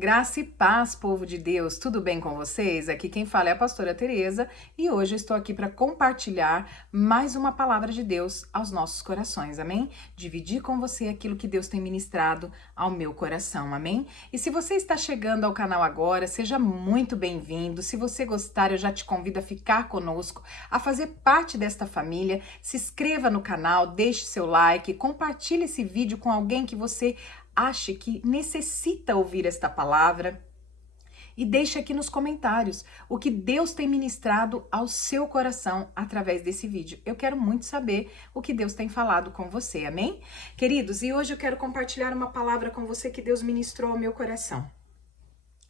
Graça e paz, povo de Deus, tudo bem com vocês? Aqui quem fala é a pastora Tereza e hoje eu estou aqui para compartilhar mais uma palavra de Deus aos nossos corações, amém? Dividir com você aquilo que Deus tem ministrado ao meu coração, amém? E se você está chegando ao canal agora, seja muito bem-vindo. Se você gostar, eu já te convido a ficar conosco, a fazer parte desta família. Se inscreva no canal, deixe seu like, compartilhe esse vídeo com alguém que você ache que necessita ouvir esta palavra e deixe aqui nos comentários o que Deus tem ministrado ao seu coração através desse vídeo. Eu quero muito saber o que Deus tem falado com você, amém? Queridos, e hoje eu quero compartilhar uma palavra com você que Deus ministrou ao meu coração.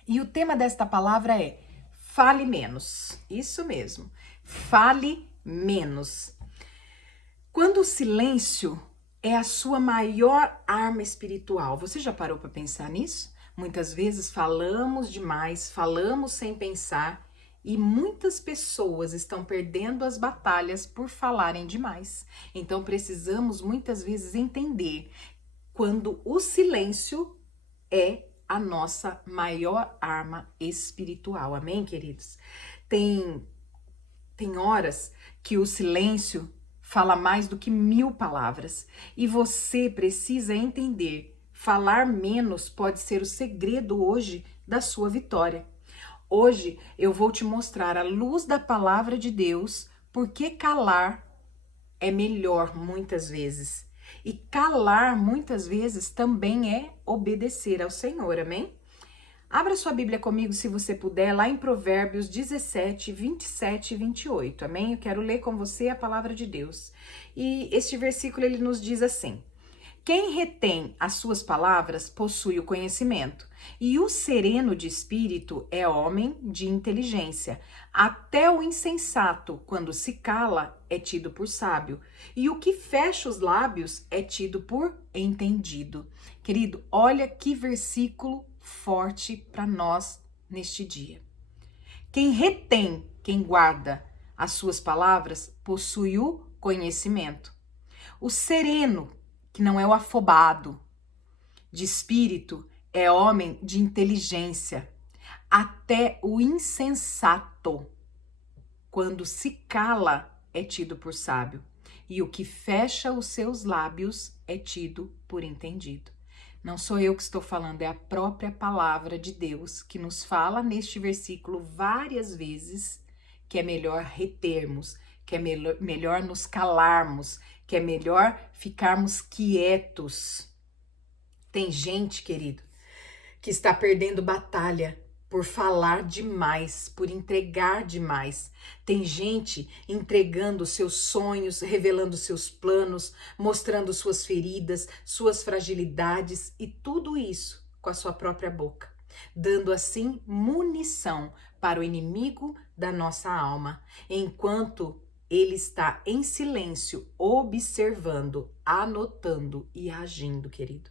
E o tema desta palavra é fale menos. Isso mesmo, fale menos. Quando o silêncio é a sua maior arma espiritual. Você já parou para pensar nisso? Muitas vezes falamos demais, falamos sem pensar e muitas pessoas estão perdendo as batalhas por falarem demais. Então precisamos muitas vezes entender quando o silêncio é a nossa maior arma espiritual. Amém, queridos? Tem horas que o silêncio fala mais do que 1000 palavras. E você precisa entender, falar menos pode ser o segredo hoje da sua vitória. Hoje eu vou te mostrar à luz da palavra de Deus porque calar é melhor muitas vezes. E calar muitas vezes também é obedecer ao Senhor, amém? Abra sua Bíblia comigo, se você puder, lá em Provérbios 17, 27 e 28, amém? Eu quero ler com você a palavra de Deus. E este versículo, ele nos diz assim: quem retém as suas palavras possui o conhecimento, e o sereno de espírito é homem de inteligência. Até o insensato, quando se cala, é tido por sábio, e o que fecha os lábios é tido por entendido. Querido, olha que versículo forte para nós neste dia. Quem retém, quem guarda as suas palavras, possui o conhecimento. O sereno, que não é o afobado, de espírito, é homem de inteligência. Até o insensato, quando se cala, é tido por sábio. E o que fecha os seus lábios é tido por entendido. Não sou eu que estou falando, é a própria palavra de Deus que nos fala neste versículo várias vezes que é melhor retermos, que é melhor nos calarmos, que é melhor ficarmos quietos. Tem gente, querido, que está perdendo batalha por falar demais, por entregar demais. Tem gente entregando seus sonhos, revelando seus planos, mostrando suas feridas, suas fragilidades e tudo isso com a sua própria boca, dando assim munição para o inimigo da nossa alma, enquanto ele está em silêncio, observando, anotando e agindo, querido.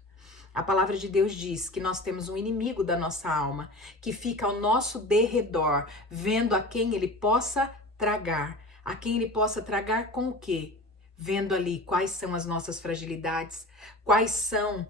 A palavra de Deus diz que nós temos um inimigo da nossa alma, que fica ao nosso derredor, vendo a quem ele possa tragar. A quem ele possa tragar com o quê? Vendo ali quais são as nossas fragilidades, quais são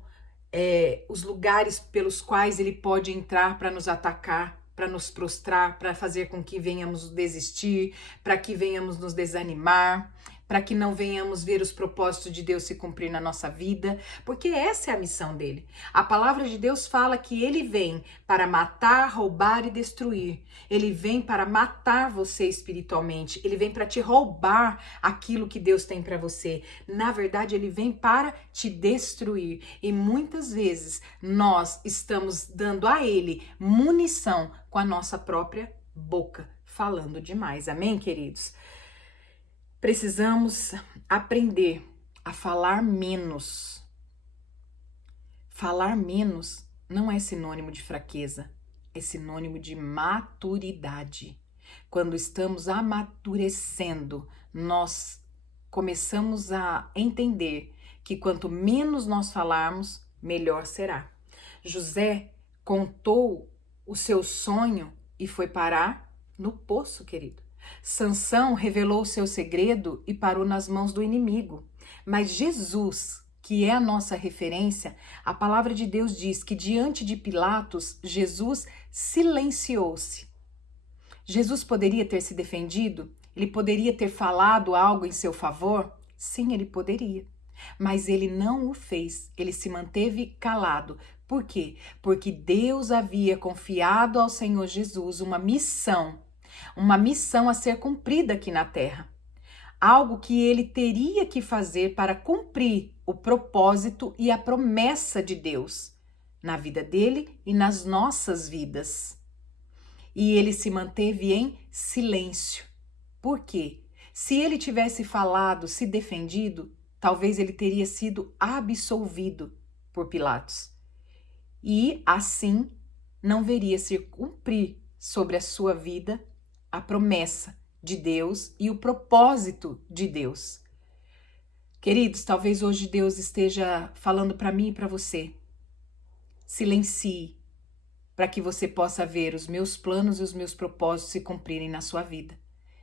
os lugares pelos quais ele pode entrar para nos atacar, para nos prostrar, para fazer com que venhamos desistir, para que venhamos nos desanimar, para que não venhamos ver os propósitos de Deus se cumprir na nossa vida, porque essa é a missão dele. A palavra de Deus fala que ele vem para matar, roubar e destruir. Ele vem para matar você espiritualmente, ele vem para te roubar aquilo que Deus tem para você. Na verdade, ele vem para te destruir. E muitas vezes nós estamos dando a ele munição com a nossa própria boca, falando demais. Amém, queridos? Precisamos aprender a falar menos. Falar menos não é sinônimo de fraqueza, é sinônimo de maturidade. Quando estamos amadurecendo, nós começamos a entender que quanto menos nós falarmos, melhor será. José contou o seu sonho e foi parar no poço, querido. Sansão revelou o seu segredo e parou nas mãos do inimigo. Mas Jesus, que é a nossa referência, a palavra de Deus diz que diante de Pilatos, Jesus silenciou-se. Jesus poderia ter se defendido? Ele poderia ter falado algo em seu favor? Sim, ele poderia. Mas ele não o fez, ele se manteve calado. Por quê? Porque Deus havia confiado ao Senhor Jesus uma missão a ser cumprida aqui na terra. Algo que ele teria que fazer para cumprir o propósito e a promessa de Deus na vida dele e nas nossas vidas. E ele se manteve em silêncio. Por quê? Se ele tivesse falado, se defendido, talvez ele teria sido absolvido por Pilatos. E assim não veria se cumprir sobre a sua vida a promessa de Deus e o propósito de Deus. Queridos, talvez hoje Deus esteja falando para mim e para você. Silencie, para que você possa ver os meus planos e os meus propósitos se cumprirem na sua vida.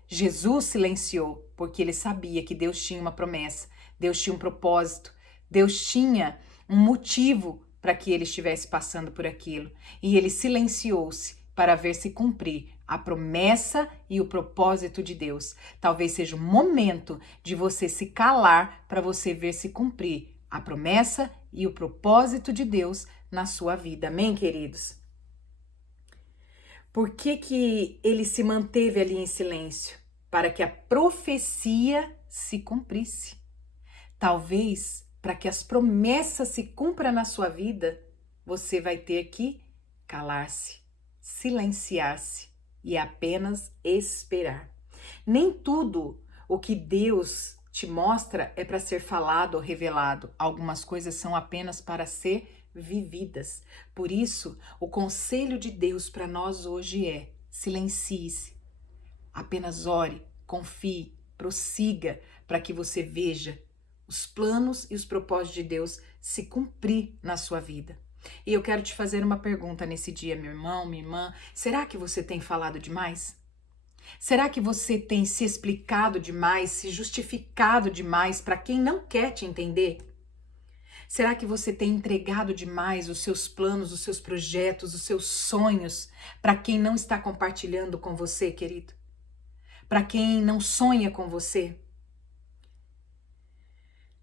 Jesus silenciou, porque ele sabia que Deus tinha uma promessa, Deus tinha um propósito, Deus tinha um motivo para que ele estivesse passando por aquilo. E ele silenciou-se para ver se cumprir a promessa e o propósito de Deus. Talvez seja o momento de você se calar para você ver se cumprir a promessa e o propósito de Deus na sua vida. Amém, queridos? Por que ele se manteve ali em silêncio? Para que a profecia se cumprisse. Talvez, para que as promessas se cumpram na sua vida, você vai ter que calar-se, silenciar-se e apenas esperar. Nem tudo o que Deus te mostra é para ser falado ou revelado. Algumas coisas são apenas para ser vividas. Por isso, o conselho de Deus para nós hoje é: silencie-se, apenas ore, confie, prossiga para que você veja os planos e os propósitos de Deus se cumprir na sua vida. E eu quero te fazer uma pergunta nesse dia, meu irmão, minha irmã. Será que você tem falado demais? Será que você tem se explicado demais, se justificado demais para quem não quer te entender? Será que você tem entregado demais os seus planos, os seus projetos, os seus sonhos para quem não está compartilhando com você, querido? Para quem não sonha com você?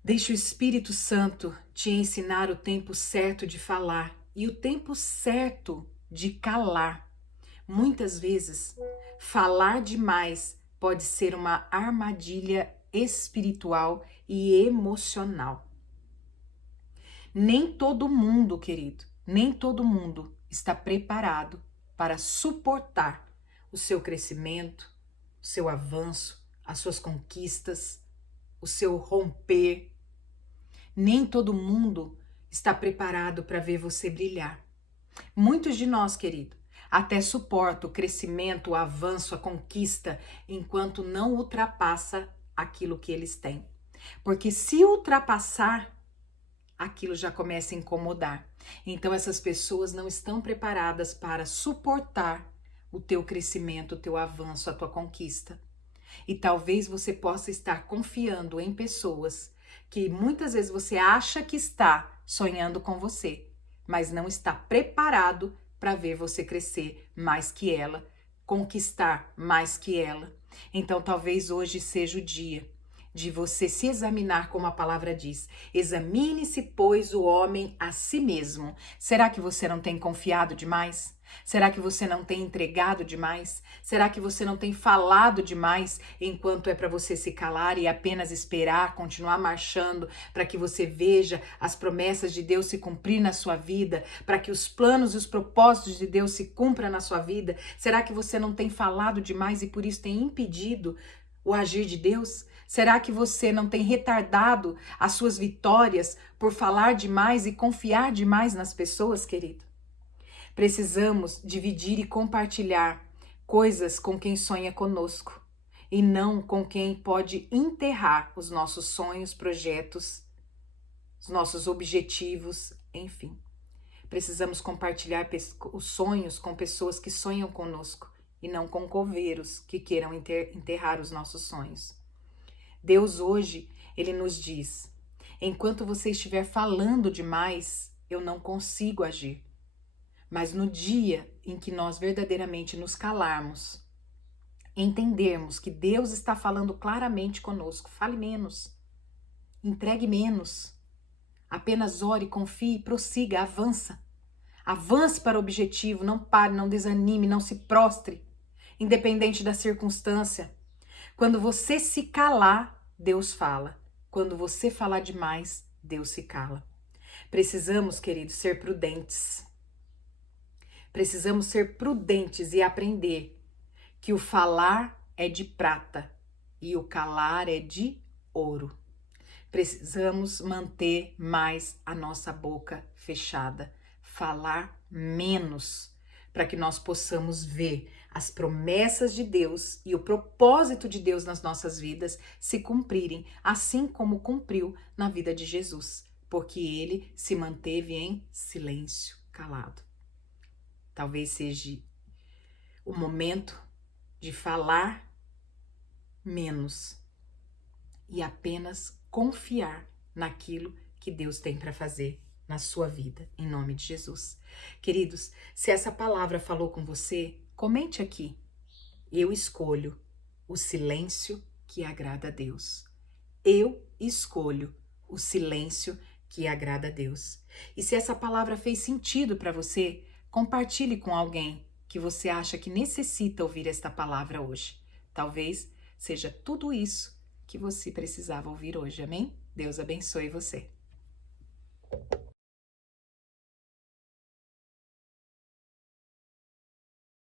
Deixe o Espírito Santo te ensinar o tempo certo de falar e o tempo certo de calar. Muitas vezes, falar demais pode ser uma armadilha espiritual e emocional. Nem todo mundo, querido, nem todo mundo está preparado para suportar o seu crescimento, o seu avanço, as suas conquistas, o seu romper. Nem todo mundo está preparado para ver você brilhar. Muitos de nós, querido, até suportam o crescimento, o avanço, a conquista, enquanto não ultrapassa aquilo que eles têm. Porque se ultrapassar, aquilo já começa a incomodar. Então essas pessoas não estão preparadas para suportar o teu crescimento, o teu avanço, a tua conquista. E talvez você possa estar confiando em pessoas que muitas vezes você acha que está sonhando com você, mas não está preparado para ver você crescer mais que ela, conquistar mais que ela. Então talvez hoje seja o dia de você se examinar, como a palavra diz. Examine-se, pois, o homem a si mesmo. Será que você não tem confiado demais? Será que você não tem entregado demais? Será que você não tem falado demais enquanto é para você se calar e apenas esperar, continuar marchando para que você veja as promessas de Deus se cumprir na sua vida, para que os planos e os propósitos de Deus se cumpram na sua vida? Será que você não tem falado demais e por isso tem impedido o agir de Deus? Será que você não tem retardado as suas vitórias por falar demais e confiar demais nas pessoas, querido? Precisamos dividir e compartilhar coisas com quem sonha conosco e não com quem pode enterrar os nossos sonhos, projetos, os nossos objetivos, enfim. Precisamos compartilhar os sonhos com pessoas que sonham conosco e não com coveiros que queiram enterrar os nossos sonhos. Deus hoje, Ele nos diz: Enquanto você estiver falando demais, eu não consigo agir. Mas no dia em que nós verdadeiramente nos calarmos, entendermos que Deus está falando claramente conosco, fale menos, entregue menos, apenas ore, confie, prossiga, avança. Avance para o objetivo, não pare, não desanime, não se prostre, independente da circunstância. Quando você se calar, Deus fala. Quando você falar demais, Deus se cala. Precisamos, queridos, ser prudentes. Precisamos ser prudentes e aprender que o falar é de prata e o calar é de ouro. Precisamos manter mais a nossa boca fechada, falar menos, para que nós possamos ver as promessas de Deus e o propósito de Deus nas nossas vidas se cumprirem, assim como cumpriu na vida de Jesus, porque ele se manteve em silêncio, calado. Talvez seja o momento de falar menos e apenas confiar naquilo que Deus tem para fazer na sua vida, em nome de Jesus. Queridos, se essa palavra falou com você, comente aqui. Eu escolho o silêncio que agrada a Deus. Eu escolho o silêncio que agrada a Deus. E se essa palavra fez sentido para você, compartilhe com alguém que você acha que necessita ouvir esta palavra hoje. Talvez seja tudo isso que você precisava ouvir hoje, amém? Deus abençoe você.